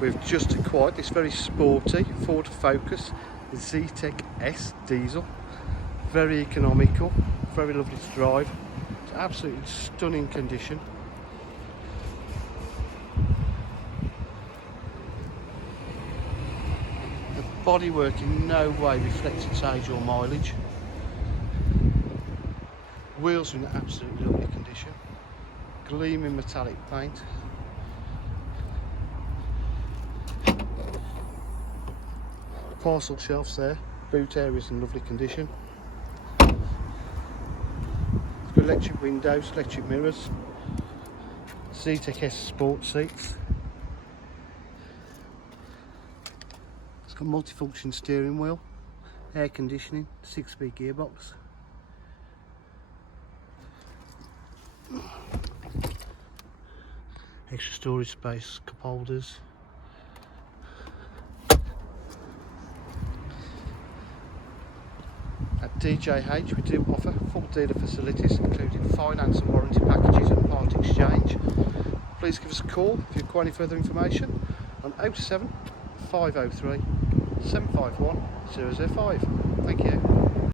We've just acquired this very sporty Ford Focus Zetec S diesel. Very economical, very lovely to drive. It's absolutely stunning condition. The bodywork in no way reflects its age or mileage. Wheels are in absolutely lovely condition. Gleaming metallic paint. Parcel shelves there. Boot areas in lovely condition. It's got electric windows, electric mirrors. Zetec S sport seats. It's got multifunction steering wheel, air conditioning, 6-speed gearbox. Extra storage space, cup holders. At DJH we do offer full dealer facilities including finance and warranty packages and part exchange. Please give us a call if you require any further information on 07 503 751 005. Thank you.